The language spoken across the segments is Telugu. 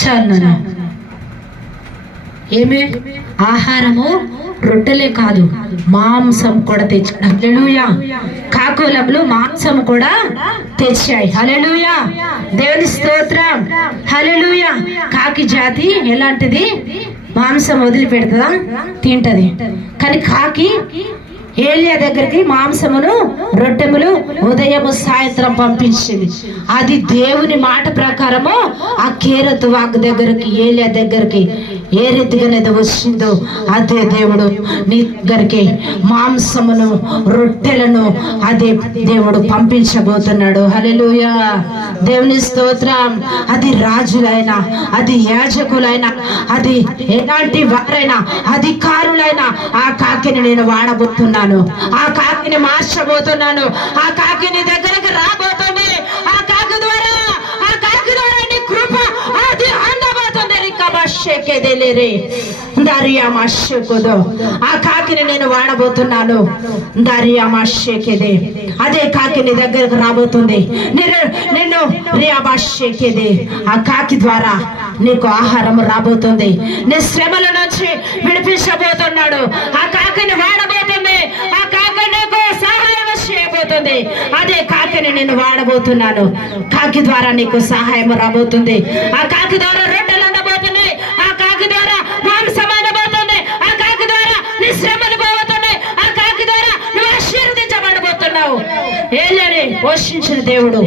చల్లన ఏమి? ఆహారము రొట్టెలే కాదు మాంసం కూడా తెచ్చాడు. హల్లెలూయా. కాకులములు మాంసం కూడా తెచ్చాయి. హల్లెలూయా. దేవుని స్తోత్రం. హల్లెలూయా. కాకి జాతి ఎలాంటిది? మాంసం వదిలిపెడుతుందా? తింటది. కానీ కాకి ఏలియా దగ్గరికి మాంసమును రొట్టెములు ఉదయము సాయంత్రం పంపించింది. అది దేవుని మాట ప్రకారము ఆ కేరతు వాక్ దగ్గరికి ఏలియా దగ్గరికి ఏ రీతిగానేది వచ్చిందో అదే దేవుడు నీ దగ్గరికి మాంసమును రొట్టెలను అదే దేవుడు పంపించబోతున్నాడు. హల్లెలూయా. దేవుని స్తోత్రం. అది రాజులైనా అది యాజకులైనా అది ఎలాంటి వారైనా అధికారులైనా ఆ కాకిని నేను వాడబోతున్నాను ఆ కాకిని మార్చబోతున్నాను. ఆ కాకిని దగ్గరికి రాబోతుంది. ఆ కాకి ద్వారా ఆ కాకి ద్వారా నీ కృప అది అందబోతుంది రికబషేకెదెలేరే దరియామాషేకుదో ఆ కాకిని నేను వాడబోతున్నాను. దరియామాషేకెదే అదే కాకి నీ దగ్గరకు రాబోతుంది. నేను నిన్ను రియాబాషేకెదే ఆ కాకి ద్వారా నీకు ఆహారం రాబోతుంది. నీ శ్రమల నుంచి విడిపించబోతున్నాడు. ఆ కాకిని కాకిని నేను వాడబోతున్నాను. కాకి ద్వారా నీకు సహాయం రాబోతుంది. ఆ కాకి ద్వారా రొట్టెలు అందబోతున్నాయి. ఆ కాకి ద్వారా మాంసం అనబోతుంది ఆ కాకి ద్వారా నీ శ్రమలు పోబోతున్నాయి ఆ కాకి ద్వారా నువ్వు ఆశీర్వదించబడబోతున్నావు. ఏలని పోషించిన దేవుడు.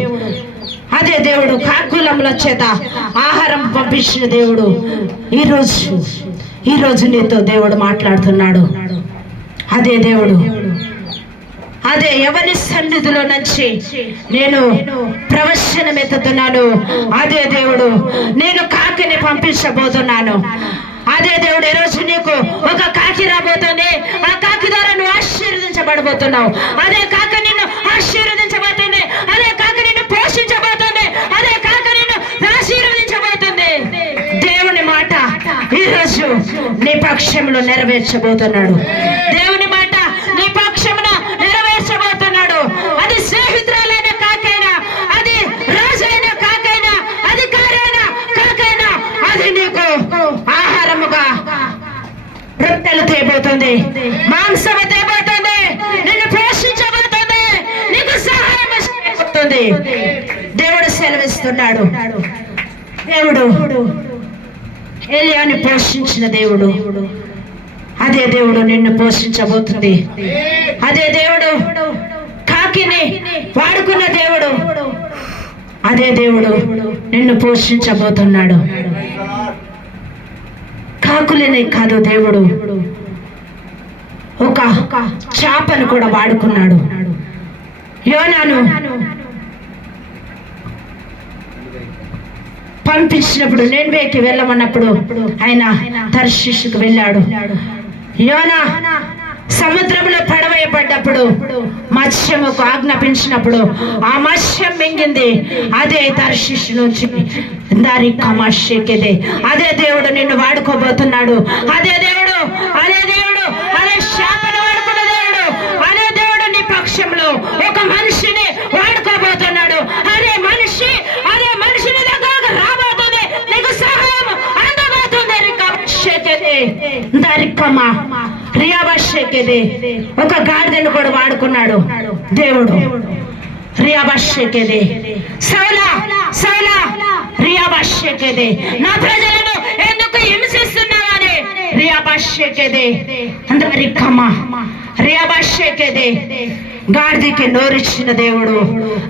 అదే దేవుడు కాకులముల చేత ఆహారం పంపించిన దేవుడు. ఈరోజు ఈరోజు నీతో దేవుడు మాట్లాడుతున్నాడు. అదే దేవుడు. అదే ఎవరి సన్నిధిలో నుంచి నేను ప్రవచనం ఎత్తుతున్నాను అదే దేవుడు నేను కాకిని పంపించబోతున్నాను. అదే దేవుడు ఈరోజు నీకు ఒక కాకి రాబోతుంది. ఆ కాకి ద్వారా నువ్వు ఆశీర్వదించబడబోతున్నావు. అదే కాకి నిన్ను ఆశీర్వదించబోతుంది. అదే కాకి నిన్ను పోషించబోతుంది. అదే కాకి నిన్ను ఆశీర్వదించబోతుంది. దేవుని మాట ఈరోజు నీ పక్షంలో నెరవేర్చబోతున్నాడు. దేవుని మాట నీ పక్షమున నెరవేర్చబోతున్నాడు అది స్నేహితురాలైన కాకైనా అది రాజైన కాకైనా అధికారైన కాకైనా అది నీకు ఆహారముగా రొట్టెలు తేబోతుంది మాంసము తేబోతుంది నిన్ను పోషించబోతుంది నీకు సహాయం చేయబోతుంది దేవుడు సెలవిస్తున్నాడు. దేవుడు ఏలియాని పోషించిన దేవుడు. అదే దేవుడు నిన్ను పోషించబోతుంది. అదే దేవుడు కాకిని వాడుకున్న దేవుడు. అదే దేవుడు నిన్ను పోషించబోతున్నాడు. కాకులనే కాదు దేవుడు. ఒక చేపను కూడా వాడుకున్నాడు. యోనాను పంపించినప్పుడు నేన్వేకి వెళ్ళమన్నప్పుడు ఆయన తర్శిష్కు వెళ్ళాడు. యోనా సముద్రంలో పడవేయబడ్డప్పుడు మత్స్యముకు ఆజ్ఞాపించినప్పుడు ఆ మత్స్యం మింగింది. అదే తర్శిష్ నుంచి దారి కమాషేకేదే. అదే దేవుడు నిన్ను వాడుకోబోతున్నాడు. అదే దేవుడు అదే దేవుడు అదే శాపను వాడుకున్న దేవుడు అదే దేవుడు నీ పక్షంలో ఒక మనిషిని వాడుకోబోతున్నాడు అదే మనిషి అదే మనిషిని దగ్గరకు రాబోతుంది నీకు సహాయం అందబోతుంది రికమాషేకేదే దరికమా రియాబాషేకేదే ఒక గాడిదను కూడా వాడుకున్నాడు దేవుడు. రియాబాషేకేదే సౌలా సౌలా రియాబాషేకేదే నా ప్రజలను ఎందుకు హింసిస్తున్నావని? రియాబాషేకేదే దరికమా రియాబాషేకేదే గాడిదకి నోరిచ్చిన దేవుడు.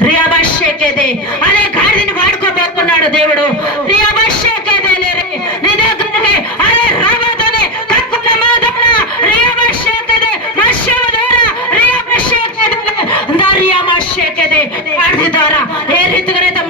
రియాబాషేకేదే అనే గాడిదని వాడుకోబోతున్నాడు దేవుడు. రియాబాషేకేదే లేరే నీ దగ్గరికి అదే రాబోతుంది కక్కుల మాదన రియాబాషేకేదే మత్స్యము ద్వారా రియాబాషేకేదే దర్యాబాషేకేదే గాడిద ద్వారా ఏ రీతిగానైతే